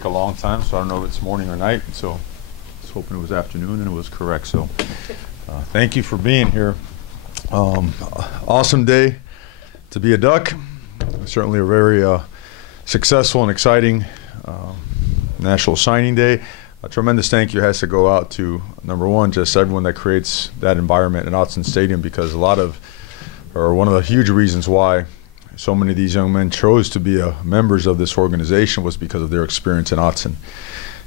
take a long time, so I don't know if it's morning or night. So I was hoping it was afternoon, and it was correct. So thank you for being here. Awesome day to be a Duck. Certainly a very successful and exciting National Signing Day. A tremendous thank you has to go out to, number one, just everyone that creates that environment in Autzen Stadium, because one of the huge reasons why so many of these young men chose to be members of this organization was because of their experience in Autzen.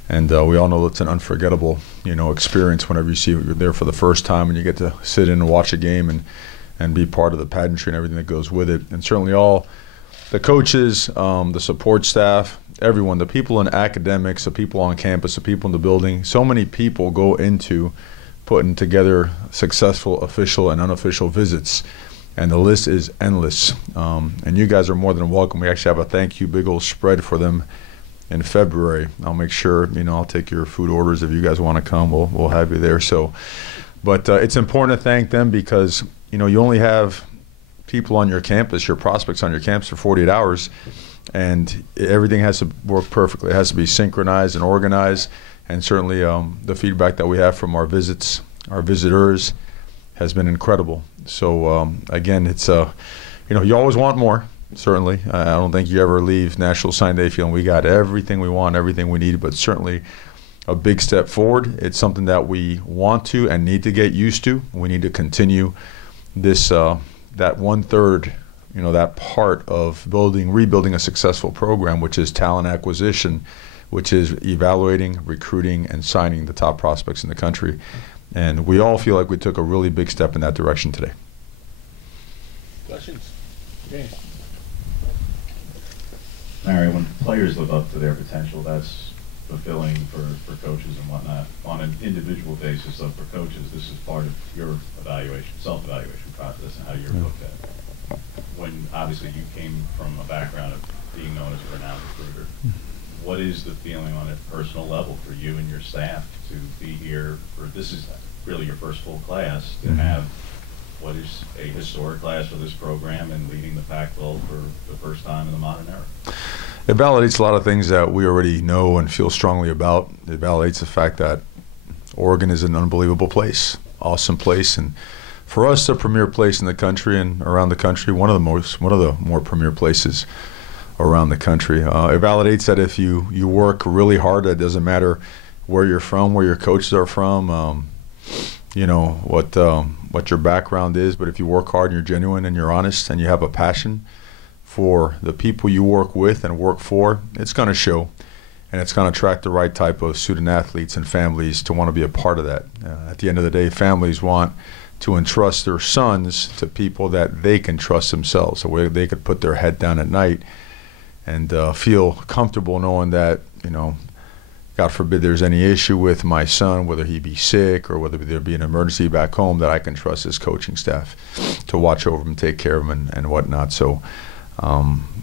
And we all know it's an unforgettable, experience whenever you're there for the first time and you get to sit in and watch a game and be part of the pageantry and everything that goes with it. And certainly all the coaches, the support staff, everyone, the people in academics, the people on campus, the people in the building, so many people go into putting together successful official and unofficial visits. And the list is endless. And you guys are more than welcome. We actually have a thank you big old spread for them in February. I'll make sure, I'll take your food orders. If you guys want to come, we'll have you there. But it's important to thank them because, you only have people on your campus, your prospects on your campus for 48 hours, and everything has to work perfectly. It has to be synchronized and organized. And certainly the feedback that we have from our visitors has been incredible. So again, it's you always want more. Certainly, I don't think you ever leave National Sign Day feeling we got everything we want, everything we need. But certainly, a big step forward. It's something that we want to and need to get used to. We need to continue this that 1/3, that part of rebuilding a successful program, which is talent acquisition, which is evaluating, recruiting, and signing the top prospects in the country. And we all feel like we took a really big step in that direction today. Questions? Okay. Larry, when players live up to their potential, that's fulfilling for coaches and whatnot. On an individual basis, though, for coaches, this is part of your self-evaluation process and how you're looked at. When obviously you came from a background of being known as a renowned recruiter, what is the feeling on a personal level for you and your staff to be here this is really your first full class, to have what is a historic class for this program and leading the Pac-12 for the first time in the modern era? It validates a lot of things that we already know and feel strongly about. It validates the fact that Oregon is an unbelievable place, awesome place, and for us, the premier place in the country and around the country, one of the more premier places around the country. It validates that if you work really hard, it doesn't matter where you're from, where your coaches are from, what your background is, but if you work hard and you're genuine and you're honest and you have a passion for the people you work with and work for, it's going to show, and it's going to attract the right type of student athletes and families to want to be a part of that. At the end of the day, families want to entrust their sons to people that they can trust themselves, so where they could put their head down at night and feel comfortable knowing that, God forbid there's any issue with my son, whether he be sick or whether there be an emergency back home, that I can trust his coaching staff to watch over him, take care of him, and whatnot. So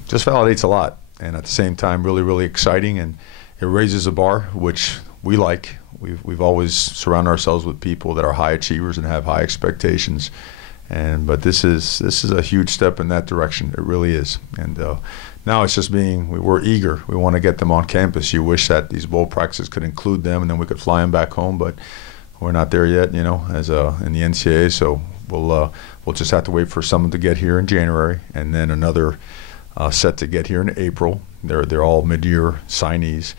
just validates a lot, and at the same time really, really exciting, and it raises the bar, which we like. We've always surrounded ourselves with people that are high achievers and have high expectations, but this is a huge step in that direction. It really is. And now it's just we're eager. We want to get them on campus. You wish that these bowl practices could include them, and then we could fly them back home, but we're not there yet, as in the NCAA. So we'll just have to wait for someone to get here in January, and then another set to get here in April. They're all mid-year signees.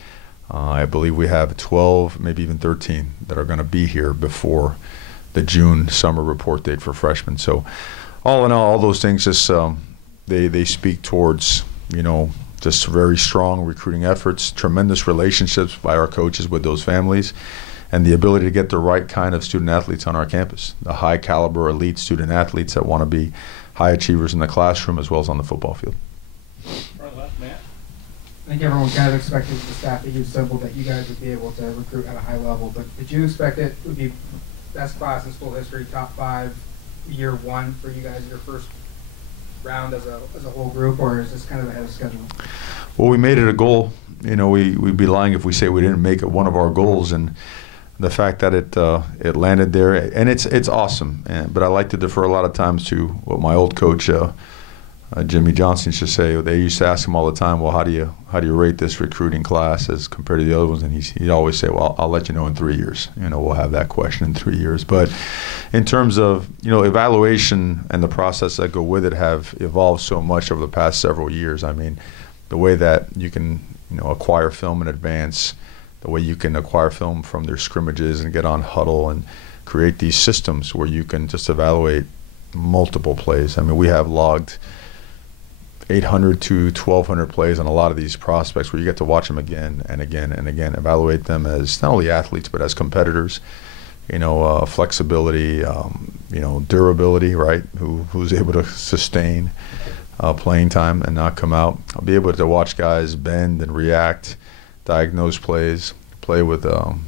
I believe we have 12, maybe even 13 that are going to be here before the June summer report date for freshmen. So all in all those things just they speak towards just very strong recruiting efforts, tremendous relationships by our coaches with those families, and the ability to get the right kind of student athletes on our campus, the high caliber elite student athletes that want to be high achievers in the classroom as well as on the football field. I think everyone kind of expected the staff at U Simple that you guys would be able to recruit at a high level, but did you expect it would be best class in school history, top 5, year 1 for you guys, your first round as a whole group, or is this kind of ahead of schedule? Well, we made it a goal. We'd be lying if we say we didn't make it one of our goals, and the fact that it landed there, and it's awesome. But I like to defer a lot of times to what my old coach Jimmy Johnson used to say, they used to ask him all the time, well, how do you rate this recruiting class as compared to the other ones? And he'd always say, well, I'll let you know in 3 years. We'll have that question in 3 years. But in terms of, evaluation and the process that go with it have evolved so much over the past several years. I mean, the way that you can, acquire film in advance, the way you can acquire film from their scrimmages and get on huddle and create these systems where you can just evaluate multiple plays. I mean, we have logged 800 to 1,200 plays on a lot of these prospects where you get to watch them again and again and again, evaluate them as not only athletes but as competitors. Flexibility, durability, right? Who's able to sustain playing time and not come out. I'll be able to watch guys bend and react, diagnose plays, play with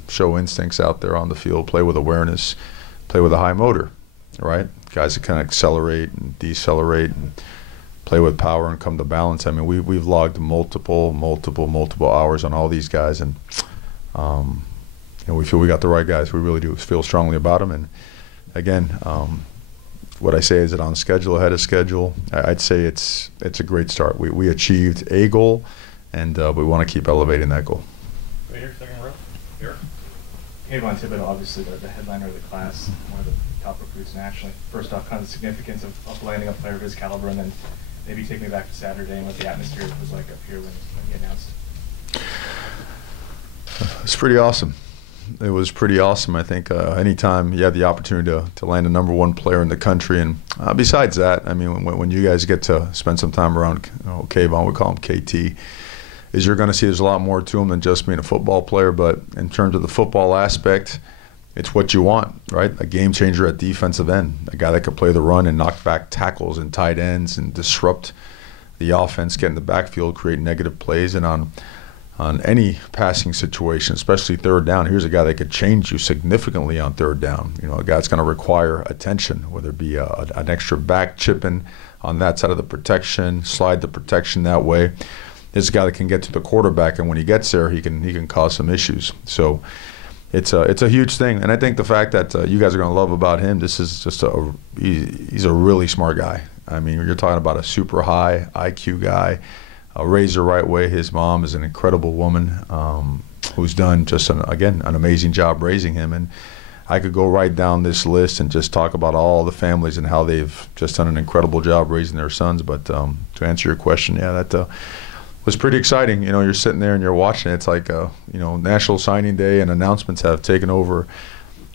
show instincts out there on the field, play with awareness, play with a high motor, right? Guys that can accelerate and decelerate and play with power and come to balance. I mean, we've logged multiple hours on all these guys, and we feel we got the right guys. We really do feel strongly about them. And again, what I say is it on schedule, ahead of schedule. I'd say it's a great start. We achieved a goal, and we want to keep elevating that goal. Right here, second row. Here. Kayvon Thibodeau, obviously the headliner of the class, one of the top recruits nationally. First off, kind of the significance of landing a player of his caliber, and then maybe take me back to Saturday and what the atmosphere was like up here when he announced. It's pretty awesome. It was pretty awesome. I think anytime you have the opportunity to land a #1 player in the country, and besides that, I mean, when you guys get to spend some time around Kayvon, we call him KT, is you're going to see there's a lot more to him than just being a football player. But in terms of the football aspect, it's what you want, right? A game changer at defensive end, a guy that could play the run and knock back tackles and tight ends and disrupt the offense, get in the backfield, create negative plays, and on any passing situation, especially third down, here's a guy that could change you significantly on third down. A guy that's going to require attention, whether it be an extra back chipping on that side of the protection, slide the protection that way. This is a guy that can get to the quarterback, and when he gets there, he can cause some issues. So it's a huge thing, and I think the fact that you guys are going to love about him, this is just he's a really smart guy. I mean, you're talking about a super high IQ guy, raised the right way. His mom is an incredible woman who's done just an amazing job raising him, and I could go right down this list and just talk about all the families and how they've just done an incredible job raising their sons. But to answer your question, yeah, that was pretty exciting. You're sitting there and you're watching it. It's like National Signing Day and announcements have taken over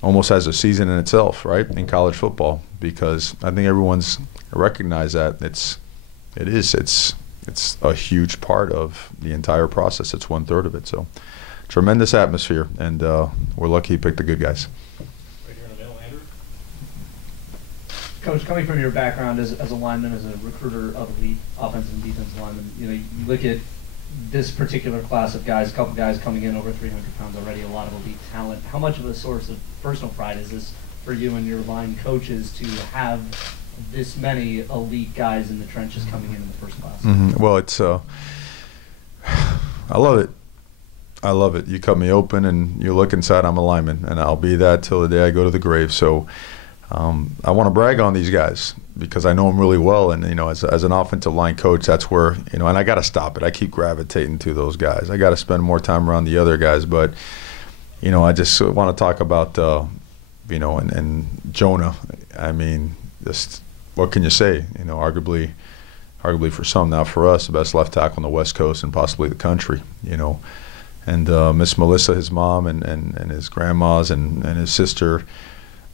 almost as a season in itself, right, in college football, because I think everyone's recognized that it's a huge part of the entire process. It's 1/3 of it. So tremendous atmosphere, and we're lucky he picked the good guys. Right here in the middle, Andrew. Coach, coming from your background as a lineman, as a recruiter of elite offensive and defensive linemen, you look at this particular class of guys, a couple guys coming in over 300 pounds already, a lot of elite talent. How much of a source of personal pride is this for you and your line coaches to have this many elite guys in the trenches coming in the first class? Mm-hmm. Well, it's I love it. I love it. You cut me open and you look inside, I'm a lineman, and I'll be that till the day I go to the grave. So I want to brag on these guys because I know them really well, and as an offensive line coach, that's where and I got to stop it. I keep gravitating to those guys. I got to spend more time around the other guys, but I just want to talk about and Jonah. I mean, just what can you say? Arguably for some, not for us, the best left tackle on the West Coast and possibly the country. And Miss Melissa, his mom, and his grandmas and his sister,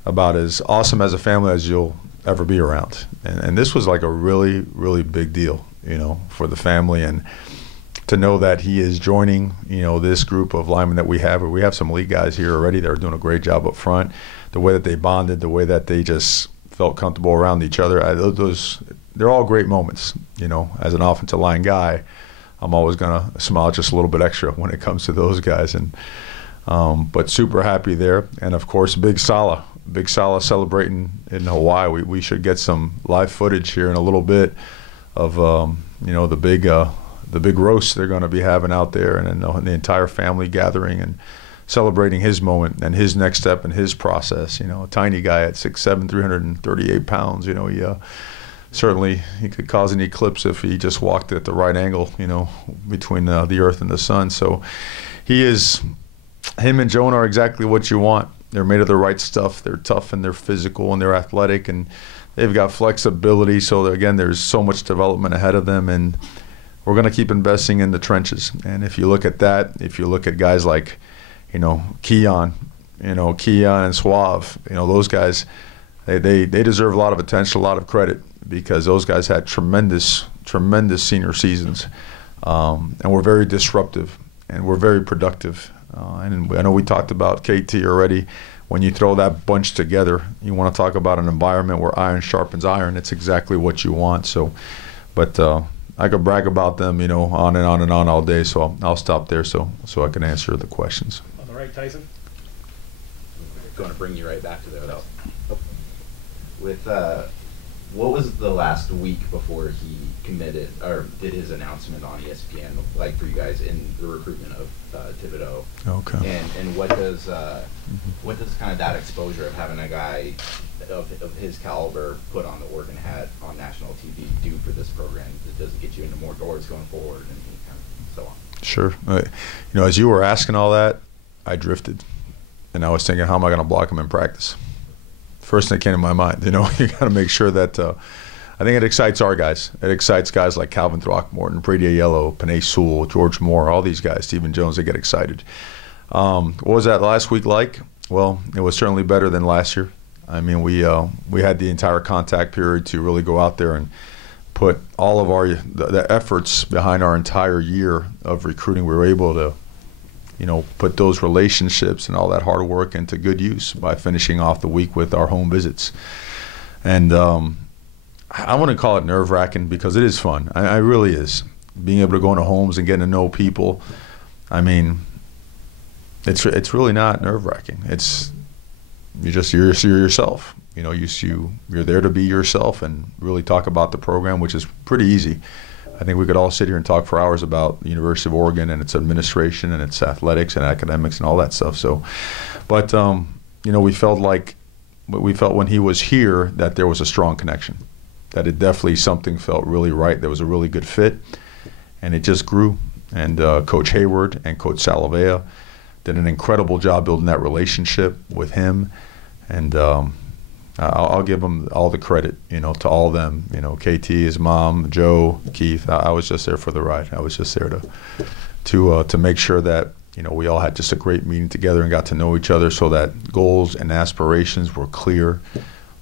about as awesome as a family as you'll ever be around. And this was like a really, really big deal, for the family, and to know that he is joining, this group of linemen that we have. We have some elite guys here already that are doing a great job up front. The way that they bonded, the way that they just felt comfortable around each other. They're all great moments. As an offensive line guy, I'm always gonna smile just a little bit extra when it comes to those guys. And but super happy there. And of course, Big Sala celebrating in Hawaii. We should get some live footage here in a little bit of the big roast they're going to be having out there, and the entire family gathering and celebrating his moment and his next step and his process. A tiny guy at 6'7", 338 pounds. He certainly he could cause an eclipse if he just walked at the right angle, between the earth and the sun. So him and Joan are exactly what you want. They're made of the right stuff. They're tough and they're physical and they're athletic and they've got flexibility. So again, there's so much development ahead of them, and we're going to keep investing in the trenches. And if you look at that, if you look at guys like, Keon and Suave, those guys, they deserve a lot of attention, a lot of credit, because those guys had tremendous senior seasons, and we're very disruptive and we're very productive. And I know we talked about KT already. When you throw that bunch together, you want to talk about an environment where iron sharpens iron. It's exactly what you want. So, but I could brag about them, on and on and on all day. So I'll stop there so I can answer the questions. On the right, Tyson. Going to bring you right back to that. With what was the last week before he committed or did his announcement on ESPN like for you guys in the recruitment of Thibodeau? Okay. And what does kind of that exposure of having a guy of his caliber put on the Oregon hat on national TV do for this program? Does it get you into more doors going forward and kind of so on? Sure. As you were asking all that, I drifted, and I was thinking, how am I going to block him in practice? First thing that came to my mind, you got to make sure that I think it excites our guys. It excites guys like Calvin Throckmorton, Brady Aiello, Panay Sewell, George Moore, all these guys, Stephen Jones, they get excited. What was that last week like? Well, it was certainly better than last year. I mean, we had the entire contact period to really go out there and put all of the efforts behind our entire year of recruiting. We were able to put those relationships and all that hard work into good use by finishing off the week with our home visits. And I wouldn't call it nerve-wracking because it is fun. I really is. Being able to go into homes and getting to know people. I mean, it's really not nerve-wracking. You're yourself. You're there to be yourself and really talk about the program, which is pretty easy. I think we could all sit here and talk for hours about the University of Oregon and its administration and its athletics and academics and all that stuff. So, but we felt when he was here that there was a strong connection, that it definitely something felt really right. There was a really good fit, and it just grew. And Coach Hayward and Coach Salavea did an incredible job building that relationship with him, and I'll give them all the credit, to all of them. KT, his mom, Joe, Keith. I was just there for the ride. I was just there to make sure that we all had just a great meeting together and got to know each other, so that goals and aspirations were clear,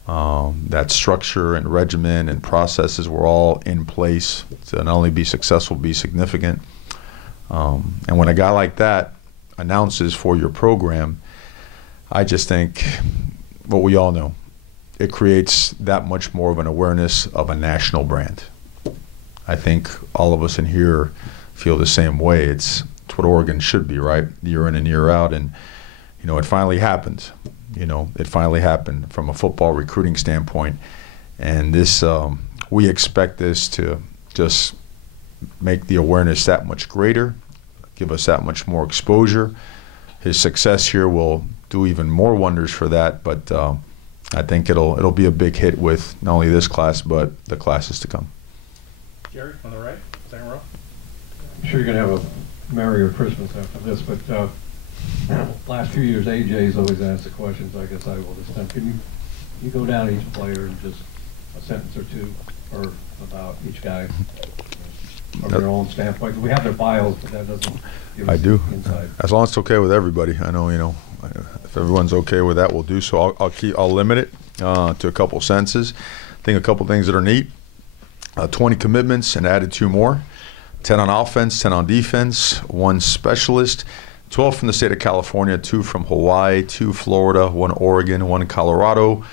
that structure and regimen and processes were all in place to not only be successful, be significant. And when a guy like that announces for your program, I just think what we all know. It creates that much more of an awareness of a national brand. I think all of us in here feel the same way. It's what Oregon should be, right? Year in and year out. And, it finally happened. It finally happened from a football recruiting standpoint. And this, we expect this to just make the awareness that much greater, give us that much more exposure. His success here will do even more wonders for that. But I think it'll be a big hit with not only this class but the classes to come. Jerry, on the right, second row. I'm sure you're going to have a merrier Christmas after this, but last few years AJ's always asked the questions. I guess I will this time. Can you go down each player and just a sentence or two or about each guy from your own standpoint? We have their bios, but that doesn't give us insight. As long as it's okay with everybody. I know, if everyone's okay with that, we'll do so. I'll limit it to a couple sentences. I think a couple things that are neat. 20 commitments and added 2 more. 10 on offense, 10 on defense, 1 specialist. 12 from the state of California, 2 from Hawaii, 2 Florida, 1 Oregon, 1 Colorado,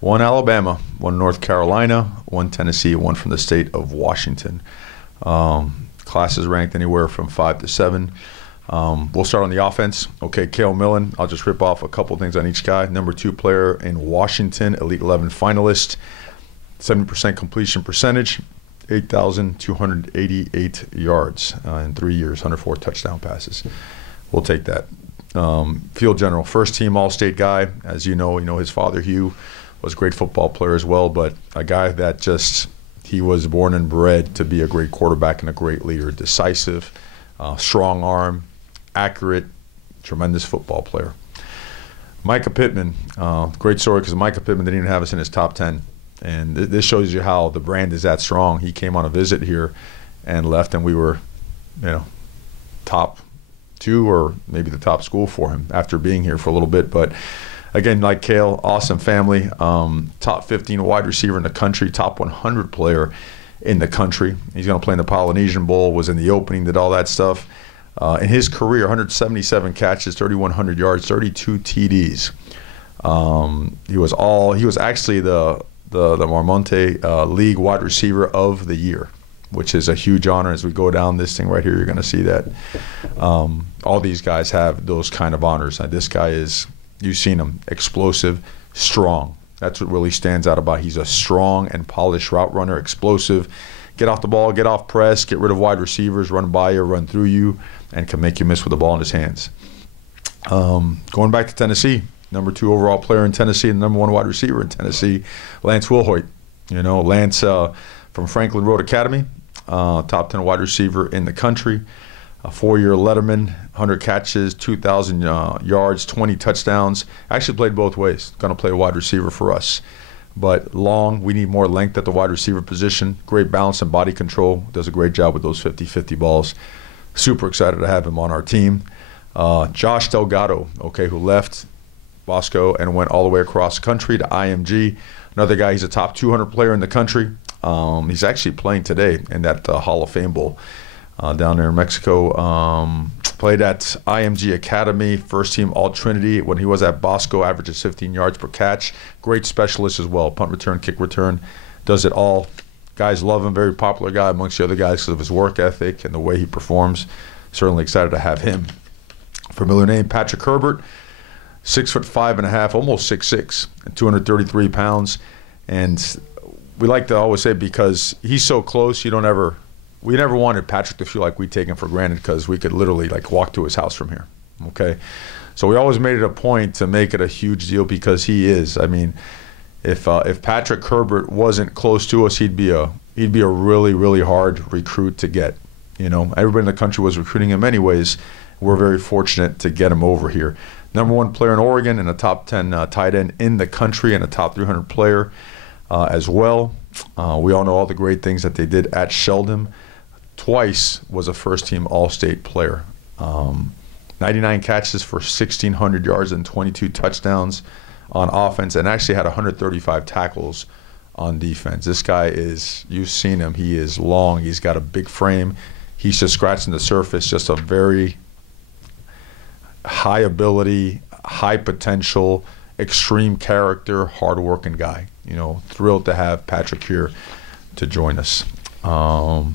1 Alabama, 1 North Carolina, 1 Tennessee, 1 from the state of Washington. Classes ranked anywhere from 5 to 7. We'll start on the offense. Okay, Cale Millen. I'll just rip off a couple things on each guy. Number 2 player in Washington, Elite 11 finalist, 70% completion percentage, 8,288 yards in 3 years, 104 touchdown passes. We'll take that. Field general, first team All-State guy. As you know his father Hugh was a great football player as well, but a guy that just he was born and bred to be a great quarterback and a great leader. Decisive, strong arm, accurate, tremendous football player. Micah Pittman, great story because Micah Pittman didn't even have us in his top 10. And this shows you how the brand is that strong. He came on a visit here and left, and we were, top 2 or maybe the top school for him after being here for a little bit. But again, like Cale, awesome family, top 15 wide receiver in the country, top 100 player in the country. He's going to play in the Polynesian Bowl, was in the opening, did all that stuff. In his career, 177 catches, 3,100 yards, 32 TDs. He was actually the Marmonte League wide receiver of the year, which is a huge honor. As we go down this thing right here, you're going to see that all these guys have those kind of honors. This guy is, you've seen him, explosive, strong. That's what really stands out about. He's a strong and polished route runner, explosive. Get off the ball, get off press, get rid of wide receivers, run by you, run through you, and can make you miss with the ball in his hands. Going back to Tennessee, number 2 overall player in Tennessee and number 1 wide receiver in Tennessee, Lance Wilhoit. Lance from Franklin Road Academy, top 10 wide receiver in the country, a 4-year letterman, 100 catches, 2,000 yards, 20 touchdowns. Actually played both ways. Going to play a wide receiver for us. But long, we need more length at the wide receiver position. Great balance and body control. Does a great job with those 50-50 balls. Super excited to have him on our team. Josh Delgado, who left Bosco and went all the way across the country to IMG. Another guy, he's a top 200 player in the country. He's actually playing today in that Hall of Fame Bowl down there in Mexico. Played at IMG Academy, first team All-Trinity. When he was at Bosco, averages 15 yards per catch. Great specialist as well, punt return, kick return, does it all. Guys love him, very popular guy amongst the other guys because of his work ethic and the way he performs. Certainly excited to have him. Familiar name, Patrick Herbert, 6'5.5", almost 6'6", and 233 pounds. And we like to always say, because he's so close, we never wanted Patrick to feel like we take him for granted, because we could literally walk to his house from here. So we always made it a point to make it a huge deal, because he is. I mean, if Patrick Herbert wasn't close to us, he'd be a really, really hard recruit to get. Everybody in the country was recruiting him anyways. We're very fortunate to get him over here. Number 1 player in Oregon and a top 10 tight end in the country and a top 300 player as well. We all know all the great things that they did at Sheldon. Twice was a first-team All-State player. 99 catches for 1,600 yards and 22 touchdowns on offense, and actually had 135 tackles on defense. This guy is, you've seen him, he is long, he's got a big frame. He's just scratching the surface, just a very high ability, high potential, extreme character, hard-working guy. Thrilled to have Patrick here to join us. All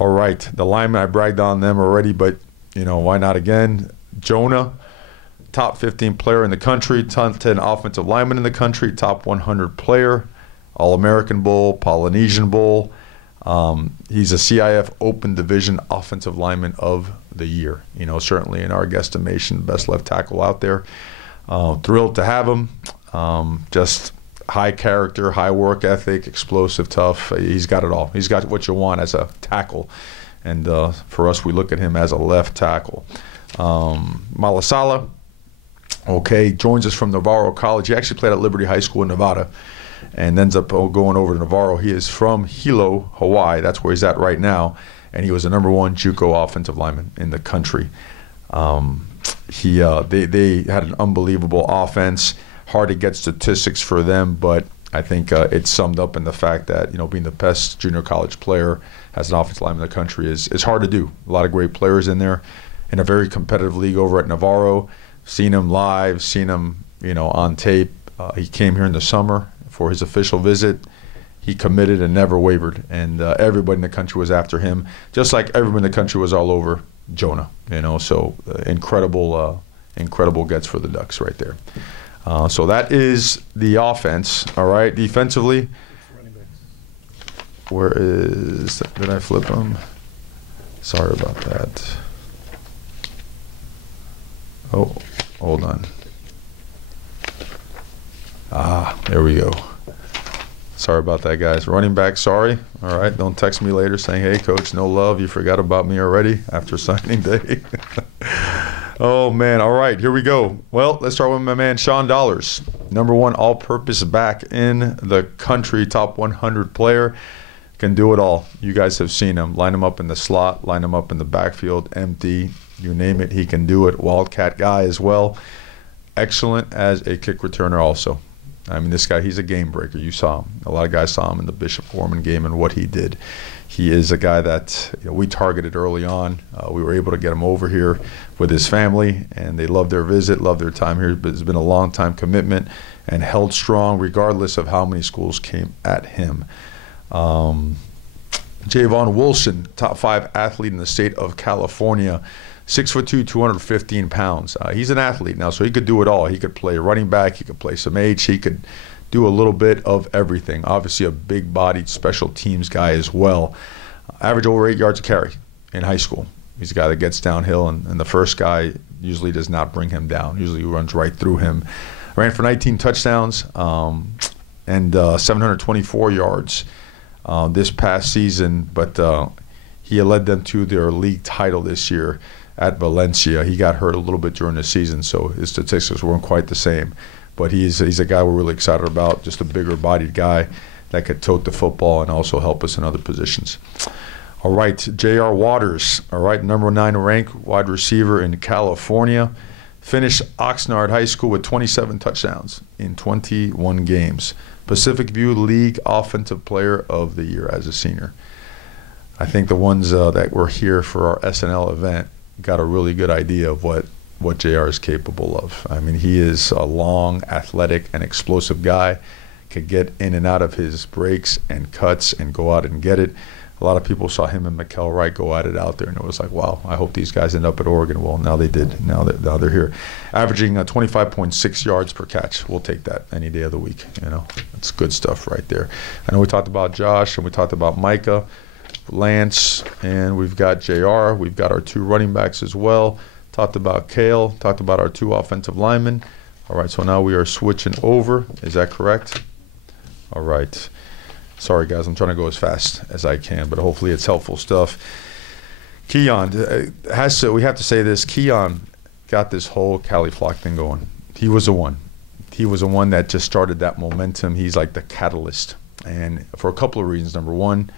right, the linemen, I bragged on them already, but, why not again? Jonah, top 15 player in the country, top 10 offensive lineman in the country, top 100 player, All-American Bowl, Polynesian Bowl. He's a CIF Open Division Offensive Lineman of the Year. Certainly in our guesstimation, best left tackle out there. Thrilled to have him. Just high character, high work ethic, explosive, tough. He's got it all. He's got what you want as a tackle. And for us, we look at him as a left tackle. Malasala, joins us from Navarro College. He actually played at Liberty High School in Nevada and ends up going over to Navarro. He is from Hilo, Hawaii. That's where he's at right now. And he was the number 1 JUCO offensive lineman in the country. They had an unbelievable offense. Hard to get statistics for them, but I think it's summed up in the fact that, being the best junior college player as an offensive lineman in the country is hard to do. A lot of great players in there in a very competitive league over at Navarro. Seen him live, seen him, on tape. He came here in the summer for his official visit. He committed and never wavered, and everybody in the country was after him, just like everyone in the country was all over Jonah. So incredible gets for the Ducks right there. So that is the offense. All right, defensively, where is, did I flip him? Sorry about that. Oh, hold on. There we go. Sorry about that, guys. Running back, sorry. All right, don't text me later saying, hey, coach, no love. You forgot about me already after signing day. Oh, man. All right, here we go. Well, let's start with my man, Sean Dollars. #1 all-purpose back in the country, top 100 player. Can do it all. You guys have seen him. Line him up in the slot, line him up in the backfield, empty, you name it, he can do it. Wildcat guy as well. Excellent as a kick returner also. I mean, this guy, he's a game breaker. You saw him. A lot of guys saw him in the Bishop Foreman game and what he did. He is a guy that we targeted early on. We were able to get him over here with his family, and they loved their visit, loved their time here. But it's been a long-time commitment and held strong regardless of how many schools came at him. Javon Wilson, top 5 athlete in the state of California. 6'2", 215 pounds. He's an athlete now, so he could do it all. He could play running back. He could play some H. He could do a little bit of everything. Obviously, a big-bodied special teams guy as well. Average over 8 yards a carry in high school. He's a guy that gets downhill, and the first guy usually does not bring him down. Usually runs right through him. Ran for 19 touchdowns and 724 yards this past season, but he led them to their league title this year at Valencia. He got hurt a little bit during the season, so his statistics weren't quite the same. But he's a guy we're really excited about, just a bigger-bodied guy that could tote the football and also help us in other positions. All right, J.R. Waters, all right, #9 ranked wide receiver in California. Finished Oxnard High School with 27 touchdowns in 21 games. Pacific View League Offensive Player of the Year as a senior. I think the ones that were here for our SNL event got a really good idea of what JR is capable of. I mean, he is a long, athletic, and explosive guy. Could get in and out of his breaks and cuts and go out and get it. A lot of people saw him and Mikkel Wright go at it out there, and it was like, wow, I hope these guys end up at Oregon. Well, now they did. Now they're here. Averaging 25.6 yards per catch. We'll take that any day of the week. You know, it's good stuff right there. I know we talked about Josh and we talked about Micah, Lance, and we've got JR. We've got our 2 running backs as well. Talked about Kale. Talked about our 2 offensive linemen. All right, so now we are switching over. Is that correct? All right. Sorry, guys. I'm trying to go as fast as I can, but hopefully it's helpful stuff. Keon, we have to say this. Keon got this whole Cali Flock thing going. He was the one. He was the one that just started that momentum. He's like the catalyst. And for a couple of reasons. Number 1,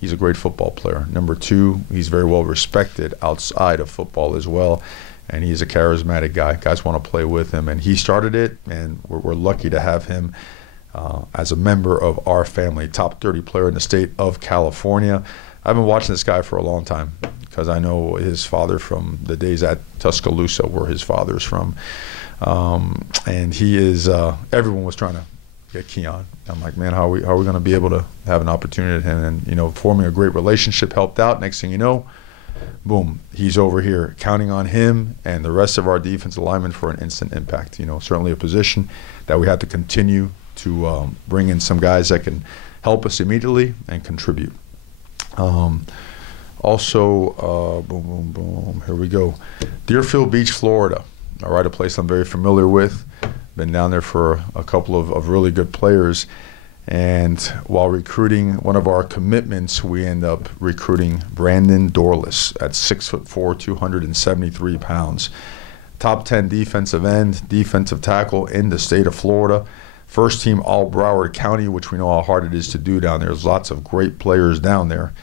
he's a great football player. Number 2, he's very well respected outside of football as well. And he's a charismatic guy. Guys want to play with him. And he started it, and we're lucky to have him as a member of our family. Top 30 player in the state of California. I've been watching this guy for a long time because I know his father from the days at Tuscaloosa, where his father's from. And he is, everyone was trying to get Keon. I'm like, man, how are we going to be able to have an opportunity at him? And, you know, forming a great relationship helped out. Next thing you know, boom, he's over here. Counting on him and the rest of our defensive linemen for an instant impact. You know, certainly a position that we have to continue to bring in some guys that can help us immediately and contribute. Also, boom, boom, boom, here we go. Deerfield Beach, Florida. All right, a place I'm very familiar with. Been down there for a couple of really good players. And while recruiting one of our commitments, we end up recruiting Brandon Dorless at 6'4", 273 pounds. Top 10 defensive end, defensive tackle in the state of Florida. First team all Broward County, which we know how hard it is to do down there. There's lots of great players down there.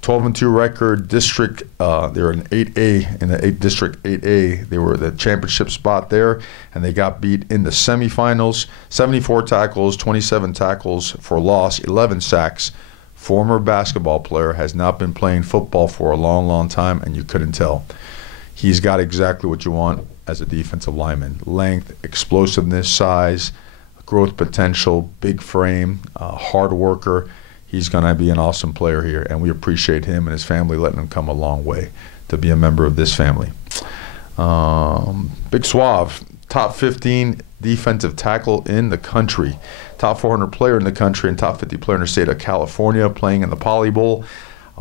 12-2 record, district, they're in 8A, in the District 8A. They were the championship spot there, and they got beat in the semifinals. 74 tackles, 27 tackles for loss, 11 sacks. Former basketball player, has not been playing football for a long, long time, and you couldn't tell. He's got exactly what you want as a defensive lineman. Length, explosiveness, size, growth potential, big frame, hard worker. He's going to be an awesome player here, and we appreciate him and his family letting him come a long way to be a member of this family. Big Suave, top 15 defensive tackle in the country, top 400 player in the country, and top 50 player in the state of California, playing in the Poly Bowl.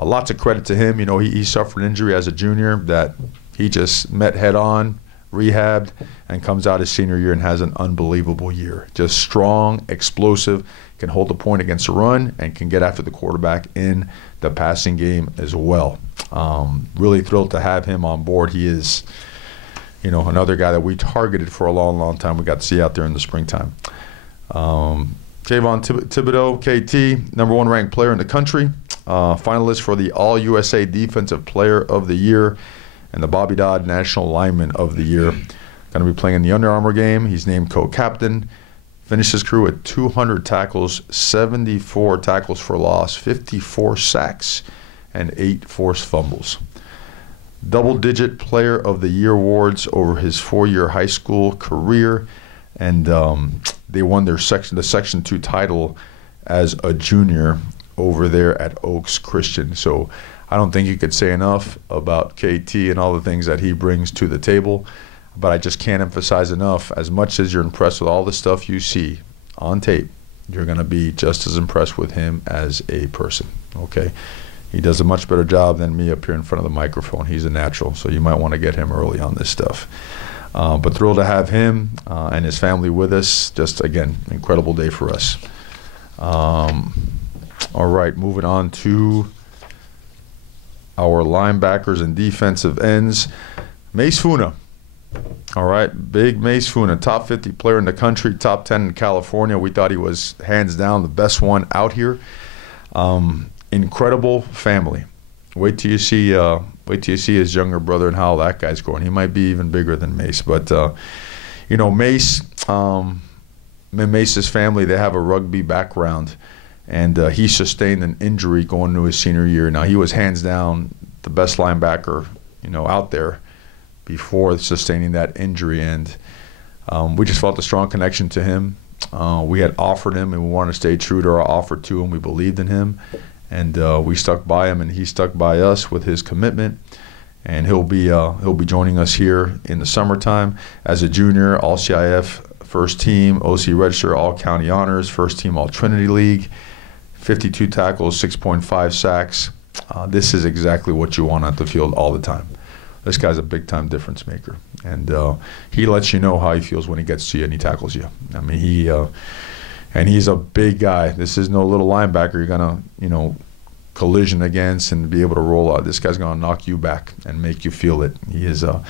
Lots of credit to him. You know, he suffered an injury as a junior that he just met head on, rehabbed, and comes out his senior year and has an unbelievable year. Just strong, explosive, can hold the point against the run, and can get after the quarterback in the passing game as well. Really thrilled to have him on board. He is, another guy that we targeted for a long, long time. We got to see out there in the springtime. Kayvon Thibodeau, KT, number 1 ranked player in the country, finalist for the All-USA Defensive Player of the Year and the Bobby Dodd National Lineman of the Year. Going to be playing in the Under Armour game. He's named co-captain. Finished his career with 200 tackles, 74 tackles for loss, 54 sacks, and 8 forced fumbles. Double-digit Player of the Year awards over his 4-year high school career, and they won the Section 2 title as a junior over there at Oaks Christian. So I don't think you could say enough about KT and all the things that he brings to the table. But I just can't emphasize enough, as much as you're impressed with all the stuff you see on tape, you're going to be just as impressed with him as a person, okay? He does a much better job than me up here in front of the microphone. He's a natural, so you might want to get him early on this stuff. But thrilled to have him and his family with us. Just, again, incredible day for us. All right, moving on to our linebackers and defensive ends. Mace Funa. All right, big Mace Funa, top 50 player in the country, top 10 in California. We thought he was hands down the best one out here. Incredible family. Wait till you see his younger brother and how that guy's growing. He might be even bigger than Mace. But Mace, Mace's family, they have a rugby background, and he sustained an injury going into his senior year. Now, he was hands down the best linebacker out there before sustaining that injury, and we just felt a strong connection to him. We had offered him, and we wanted to stay true to our offer to him. We believed in him, and we stuck by him, and he stuck by us with his commitment. And he'll be joining us here in the summertime as a junior, all CIF first team, OC register, all county honors, first team all Trinity League, 52 tackles, 6.5 sacks. This is exactly what you want on the field all the time. This guy's a big-time difference maker, and he lets you know how he feels when he gets to you and he tackles you. I mean, he's a big guy. This is no little linebacker you're gonna, collision against and be able to roll out. This guy's gonna knock you back and make you feel it. He is a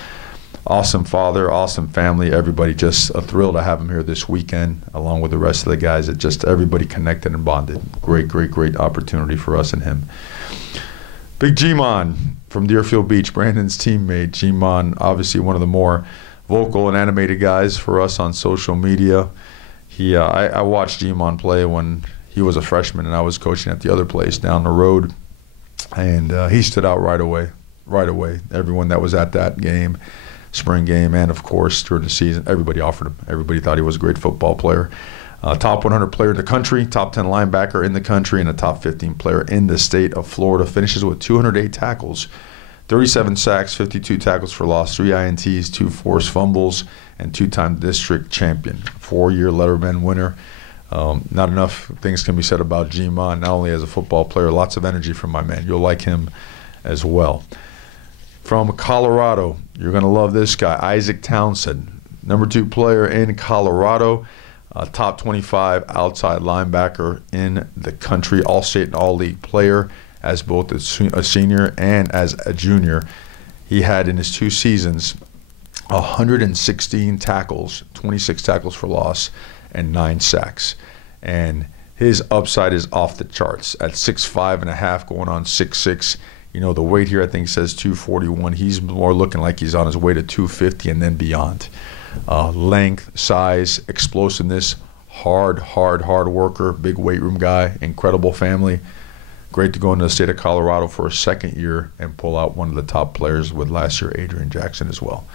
awesome father, awesome family. Everybody just a thrill to have him here this weekend, along with the rest of the guys. That just everybody connected and bonded. Great, great, great opportunity for us and him. Big G-Mon from Deerfield Beach, Brandon's teammate. G-Mon, obviously one of the more vocal and animated guys for us on social media. I watched G-Mon play when he was a freshman and I was coaching at the other place down the road, and he stood out right away. Everyone that was at that game, spring game, and of course during the season, everybody offered him. Everybody thought he was a great football player. Top 100 player in the country, top 10 linebacker in the country, and a top 15 player in the state of Florida. Finishes with 208 tackles, 37 sacks, 52 tackles for loss, 3 INTs, 2 forced fumbles, and 2-time district champion. 4-year Letterman winner. Not enough things can be said about G-Mon, not only as a football player, lots of energy from my man. You'll like him as well. From Colorado, you're going to love this guy, Isaac Townsend, number 2 player in Colorado. Top 25 outside linebacker in the country, all-state and all-league player as both a senior and as a junior. He had in his 2 seasons 116 tackles, 26 tackles for loss, and 9 sacks. And his upside is off the charts at 6'5.5", going on 6'6". The weight here I think says 241. He's more looking like he's on his way to 250 and then beyond. Length, size, explosiveness, hard worker, big weight room guy, incredible family. Great to go into the state of Colorado for a second year and pull out one of the top players with last year, Adrian Jackson, as well.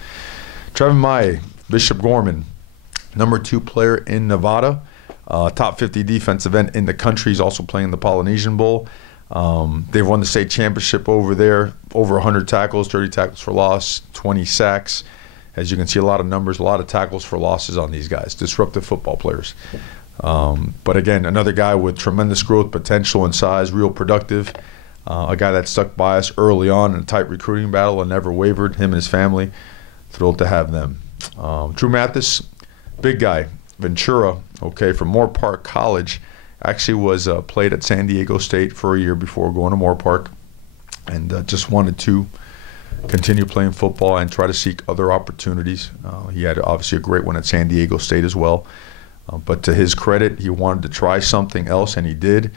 Trevin Maye, Bishop Gorman, number 2 player in Nevada, top 50 defensive end in the country. He's also playing the Polynesian Bowl. They've won the state championship over there, over 100 tackles, 30 tackles for loss, 20 sacks. As you can see, a lot of numbers, a lot of tackles for losses on these guys, disruptive football players. But again, another guy with tremendous growth potential and size, real productive. A guy that stuck by us early on in a tight recruiting battle and never wavered, him and his family. thrilled to have them. Drew Mathis, big guy, Ventura, okay, from Moore Park College, actually was played at San Diego State for a year before going to Moore Park, and just wanted to continue playing football and try to seek other opportunities. He had obviously a great one at San Diego State as well, but to his credit, he wanted to try something else, and he did.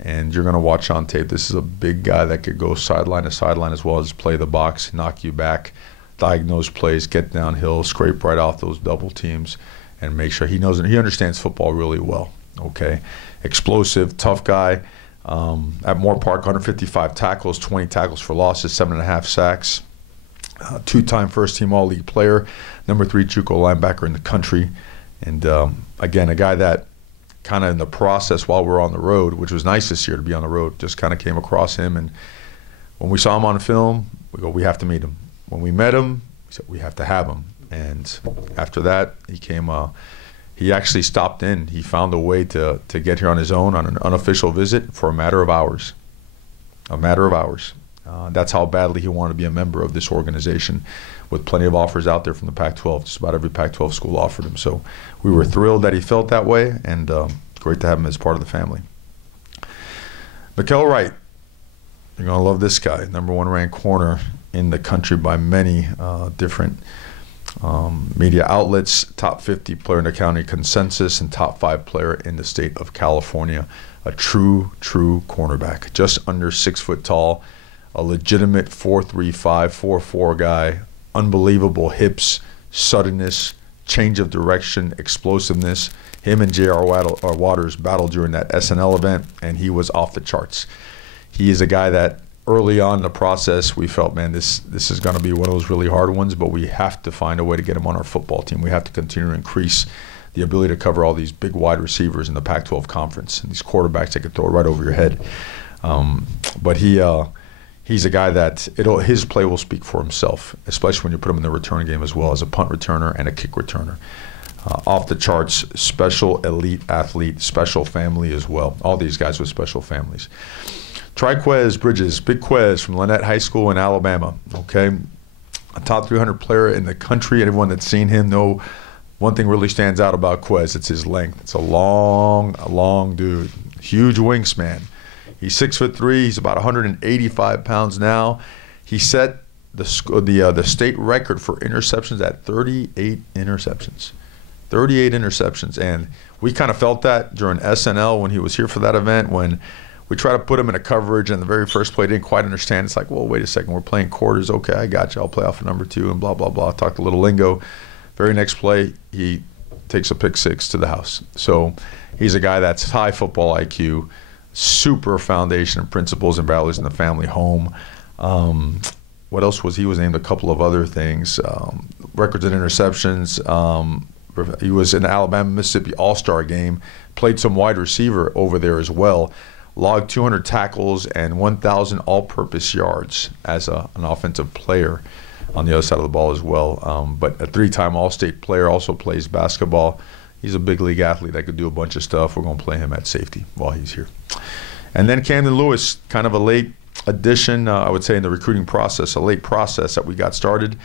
And you're going to watch on tape, this is a big guy that could go sideline to sideline as well as play the box, knock you back, diagnose plays, get downhill, scrape right off those double teams, and make sure he knows and he understands football really well. Okay, explosive, tough guy. At Moore Park, 155 tackles, 20 tackles for losses, 7.5 sacks. Two-time first-team All-League player, number 3 JUCO linebacker in the country, and again, a guy that kind of in the process while we're on the road, which was nice this year to be on the road, just kind of came across him, and when we saw him on film, we go, we have to meet him. When we met him, we said, we have to have him. And after that, he came, he actually stopped in. He found a way to get here on his own on an unofficial visit for a matter of hours. A matter of hours. That's how badly he wanted to be a member of this organization, with plenty of offers out there from the Pac-12. Just about every Pac-12 school offered him. So we were thrilled that he felt that way, and great to have him as part of the family. Mikael Wright, you're going to love this guy. #1 ranked corner in the country by many different media outlets, top 50 player in the county consensus, and top 5 player in the state of California. A true cornerback, just under 6 foot tall, a legitimate 4.35, 4.4 guy, unbelievable hips, suddenness, change of direction, explosiveness. Him and J.R. Waters battled during that SNL event, and he was off the charts. He is a guy that early on in the process, we felt, man, this is going to be one of those really hard ones, but we have to find a way to get him on our football team. We have to continue to increase the ability to cover all these big wide receivers in the Pac-12 conference, and these quarterbacks that could throw it right over your head. But he's a guy that his play will speak for himself, especially when you put him in the return game as well, as a punt returner and a kick returner. Off the charts, special elite athlete, special family as well. All these guys with special families. Triquez Bridges, Big Quez from Lynette High School in Alabama, okay? A top 300 player in the country. Anyone that's seen him know one thing really stands out about Quez, it's his length. It's a long dude, huge wingspan. He's 6'3", he's about 185 pounds now. He set the state record for interceptions at 38 interceptions. 38 interceptions, and we kind of felt that during SNL when he was here for that event, when we try to put him in a coverage, and the very first play didn't quite understand. It's like, well, wait a second, we're playing quarters. Okay, I got you. I'll play off of #2 and blah, blah, blah. Talked a little lingo. Very next play, he takes a pick 6 to the house. So he's a guy that's high football IQ, super foundation and principles and values in the family home. What else was he? Was named a couple of other things. Records and interceptions. He was in the Alabama-Mississippi All-Star game, played some wide receiver over there as well, logged 200 tackles and 1,000 all-purpose yards as an offensive player on the other side of the ball as well. But a 3-time All-State player, also plays basketball. He's a big league athlete that could do a bunch of stuff. We're going to play him at safety while he's here. And then Camden Lewis, kind of a late addition, I would say, in the recruiting process, a late process that we got started.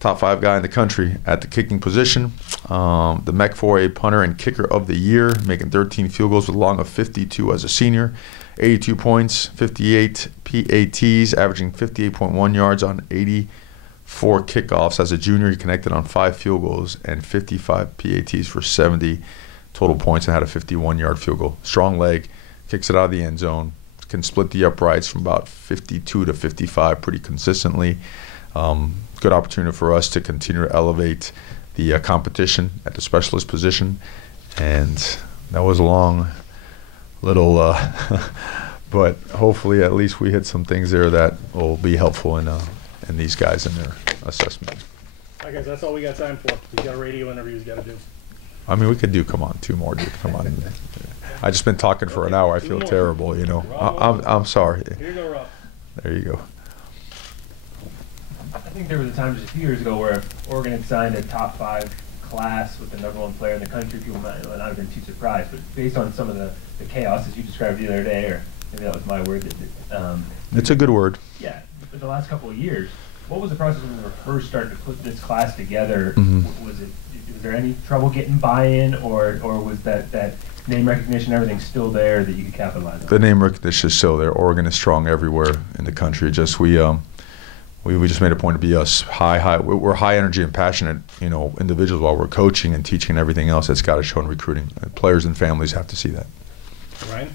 Top 5 guy in the country at the kicking position. The MEC 4A punter and kicker of the year, making 13 field goals with a long of 52 as a senior. 82 points, 58 PATs, averaging 58.1 yards on 84 kickoffs. As a junior, he connected on 5 field goals and 55 PATs for 70 total points and had a 51-yard field goal. Strong leg, kicks it out of the end zone, can split the uprights from about 52 to 55 pretty consistently. Good opportunity for us to continue to elevate the competition at the specialist position. And that was a long little, but hopefully at least we hit some things there that will be helpful in these guys in their assessment. All right, guys, that's all we got time for. We got a radio interview we got to do. I mean, we could do, come on, 2 more, dude, come on. I just been talking for an hour. I feel terrible, you know. I'm sorry. Here you go, Rob. There you go. I think there was a time just a few years ago where Oregon had signed a top 5 class with the #1 player in the country. People might not have been too surprised, but based on some of the chaos as you described the other day, or maybe that was my word. It's a good word. Yeah, for the last couple of years, What was the process when we were first starting to put this class together? Mhm. Was there any trouble getting buy-in, or was that name recognition, everything still there that you could capitalize on? The name recognition is still there. Oregon is strong everywhere in the country. Just we just made a point to be us we're high energy and passionate, you know, individuals while we're coaching and teaching and everything else. That's got to show in recruiting. Players and families have to see that. Ryan?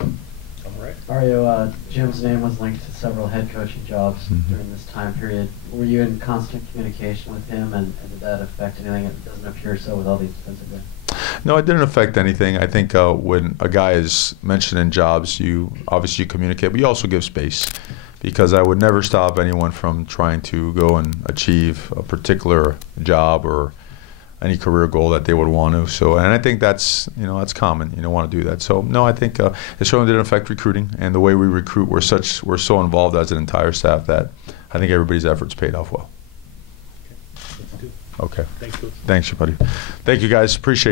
All right. Mario, Jim's name was linked to several head coaching jobs Mhm. during this time period. Were you in constant communication with him, and did that affect anything? It doesn't appear so with all these defensive guys. No, it didn't affect anything. I think when a guy is mentioned in jobs, you obviously communicate, but you also give space, because I would never stop anyone from trying to go and achieve a particular job or any career goal that they would want to. So, and I think that's, you know, that's common. You don't want to do that. So, no, I think it certainly didn't affect recruiting, and the way we recruit, we're so involved as an entire staff that I think everybody's efforts paid off well. Let's do it. Okay. Thanks, Coach. Thanks, buddy. Thank you, guys. Appreciate it.